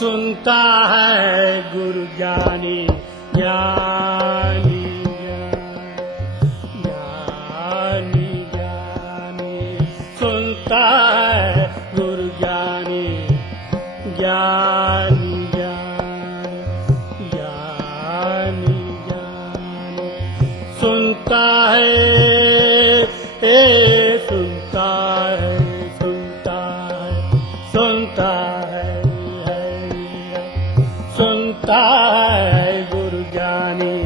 सुनता है गुरु ज्ञानी ज्ञानी ज्ञानी ज्ञानी सुनता है गुरु ज्ञानी ज्ञानी ज्ञानी ज्ञानी सुनता है सुनता है सुनता है सुनता है सुनता है गुरु ज्ञानी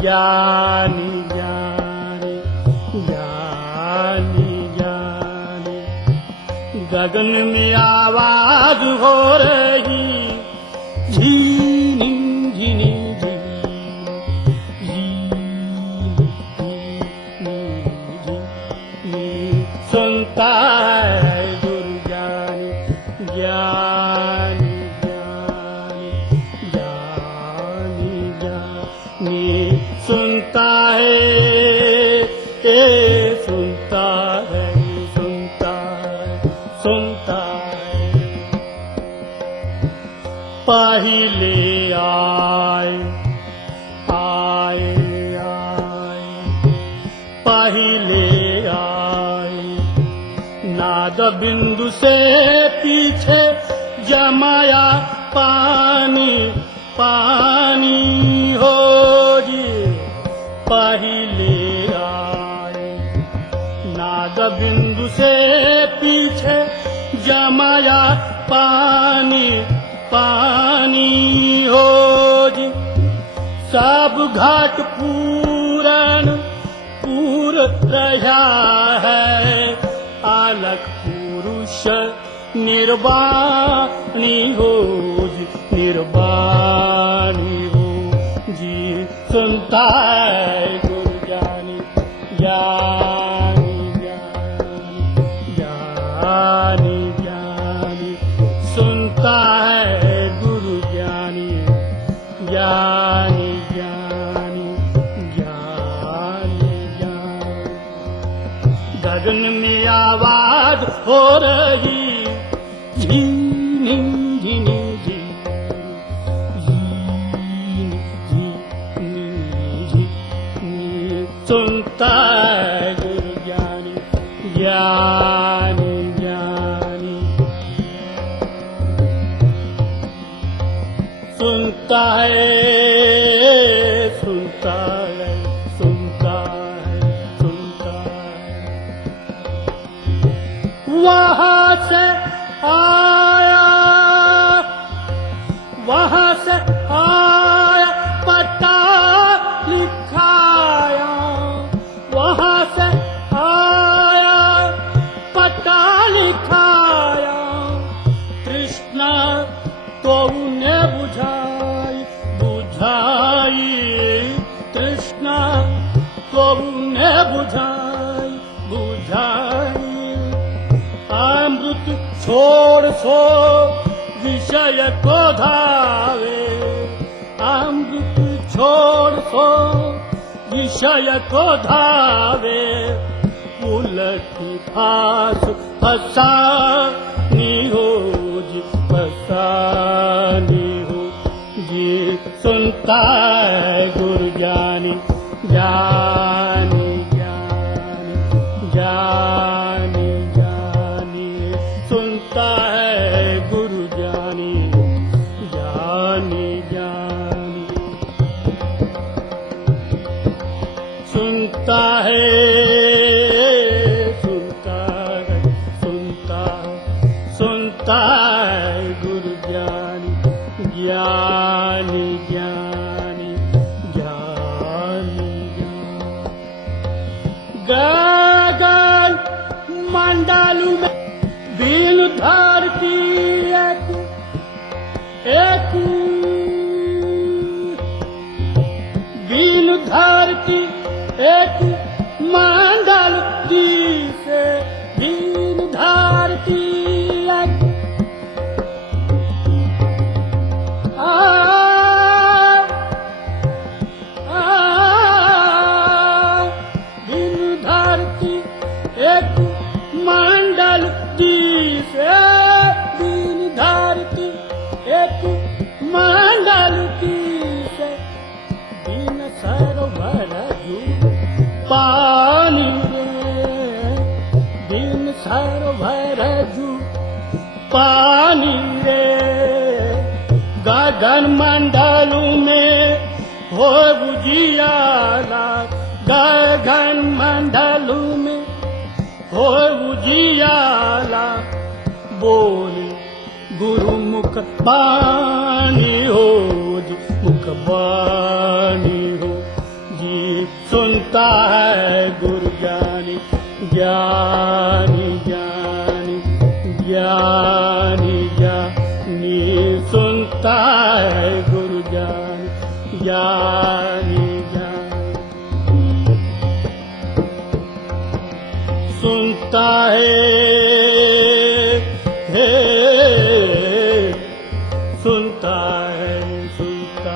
ज्ञानी ज्ञानी ज्ञानी ज्ञानी गगन में आवाज हो रही झीनी झीनी सुनता है गुरु ज्ञानी ज्ञानी ज्ञानी ज्ञानी सुनता है सुनता है सुनता है सुनता है पहले आए आए आए पहले आए नाद बिंदु से पीछे जमाया पानी पानी हो जी पहले आए नाद बिंदु से पीछे जमाया पानी पानी हो जी सब घाट पूरन पूर रहा है आलक पुरुष निर्वाणी हो जी निर्वाणी हो जी सुनता है गुरु ज्ञानी ज्ञानी ज्ञानी ज्ञानी ज्ञानी सुनता है गुरु ज्ञानी ज्ञानी ज्ञानी ज्ञानी ज्ञानी गगन में आवाज हो रही झीनी झीनी सुनता है गुरु ज्ञानी ज्ञानी ज्ञानी सुनता है सुनता है सुनता है सुनता है वहाँ से आया वहाँ से आया पता लिखाया वहाँ से आया पता लिखाया कृष्णा तो उन्हें बुझाई बुझाई कृष्णा तो उन्हें बुझाई बुझाई अमृत छोड़ सो विषय को धावे अमृत छोड़ सो विषय को धावे उलटी फास फसानी हो जी फसानी हो जी सुनता है गुरु ज्ञानी ज्ञानी ज्ञानी ज्ञानी ज्ञानी सुनता है गुरु ज्ञानी ज्ञानी ज्ञानी सुनता है सुनता है सुनता सुनता है गुरु ज्ञानी ज्ञानी ज्ञानी ज्ञानी गगन मंडलू में बीन धरती एक बीन धरती एक मंडल से बीन धरती एक पानी रे गगन मंडल में हो उजियाला गगन मंडल में हो उजियाला बोले गुरुमुख बानी हो जी मुख बानी हो जी सुनता है गुरु ज्ञानी ज्ञानी ज्ञानी ज्ञानी ज्ञानी सुनता है गुरु ज्ञानी ज्ञानी ज्ञानी सुनता है सुनता है सुनता